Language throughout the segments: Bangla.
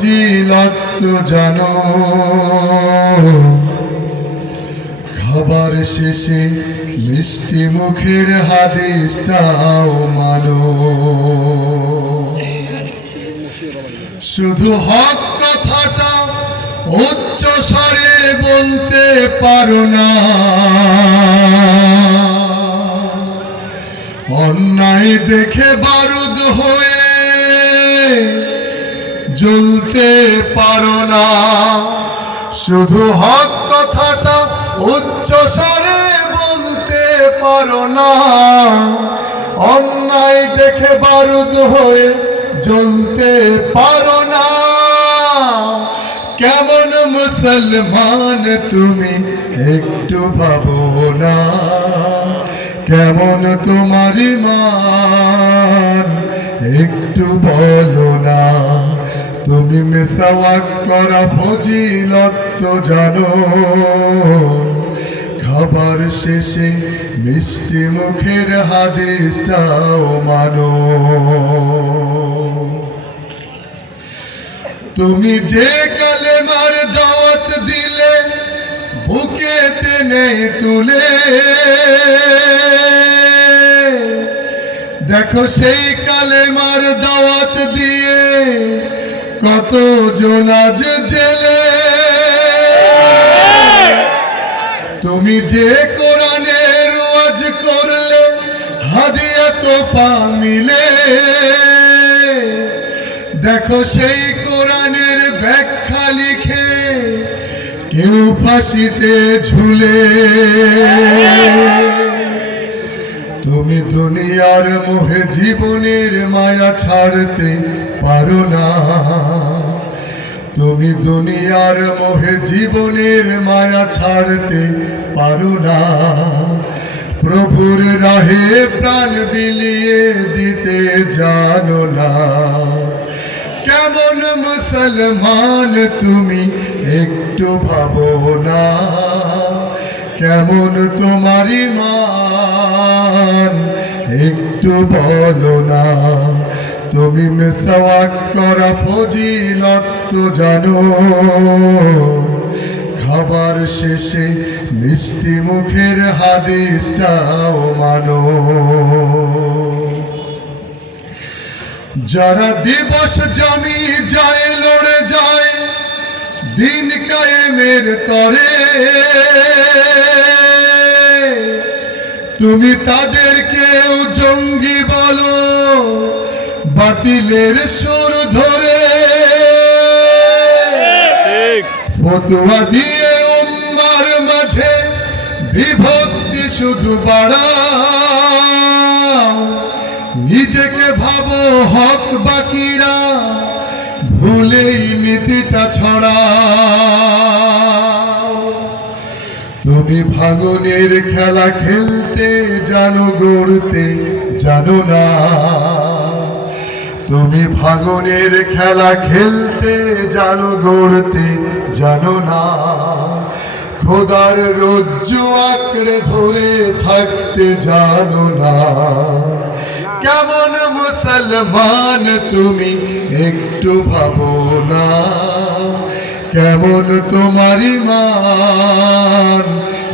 জিলত জানো, খাবার শেষে মিষ্টি মুখের হাদিসটাও মানো। শুধু হক কথাটা উচ্চ স্বরে বলতে পারো না। অন্যায় দেখে বারুদ হয়ে জ্বলতে পারো না। শুধু হক কথাটা উচ্চ স্বরে বলতে পারো না। অন্যায় দেখে বারুদ হয়ে জ্বলতে পারো না। কেমন মুসলমান তুমি একটু ভাবো না। কেমন তোমার মান একটু বলো না। তুমি মেসাওয়াক করা ফজিলত জানো। খাবার শেষে মিষ্টি মুখের হাদিসটাও মানো। তুমি যে কালেমার দাওয়াত দিলে বুকে টেনে তুলে। দেখো সেই কালেমার দাওয়াত দিয়ে কত জোনাজ জেলে? তুমি যে কোরআনের ওয়াজ করলে, হাদিয়া তোফা মিলে। দেখো সেই কোরআনের ব্যাখ্যা লিখে, কেউ ফাঁসিতে ঝুলে। তুমি দুনিয়ার মোহে জীবনের মায়া ছাড়তে পারো না। তুমি দুনিয়ার মোহে জীবনের মায়া ছাড়তে পারো না। প্রভুর রাহে প্রাণ বিলিয়ে দিতে জানো না। কেমন মুসলমান তুমি একটু ভাবো না। কেমন তোমার মান একটু বলো না, তুমি মেসাওয়াক করা ফজিলত জানো। খাবার শেষে মিষ্টি মুখের হাদিসটাও মানো। যারা দিবস জমি যায়, লড়ে যায়, দিন কায়েমের তরে। তুমি তাদেরকেও জঙ্গি বলো বাতিলের সুর ধরে। ফতুয়া দিয়ে উম্মার মাঝে বিভক্তি শুধু বাড়াও। নিজেকে ভাবো হক বাকিরা ভুলেই নীতিটা ছড়াও। তুমি ভাঙনের খেলা খেলতে জানো গড়তে জানো না। তুমি ভাঙনের খেলা খেলতে জানো গড়তে জানো না। খোদার রজ্জু আঁকড়ে ধরে থাকতে জানো না। কেমন মুসলমান তুমি একটু ভাবো না। কেমন তোমার মান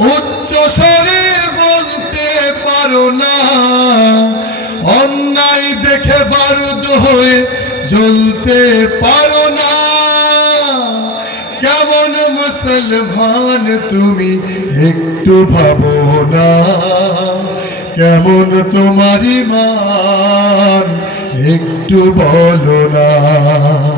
উচ্চ স্বরে বলতে পারো না। অন্যায় দেখে বারুদ হয়ে জ্বলতে পারো না। কেমন মুসলমান তুমি একটু ভাবো না। কেমন তোমার মান একটু বলো না।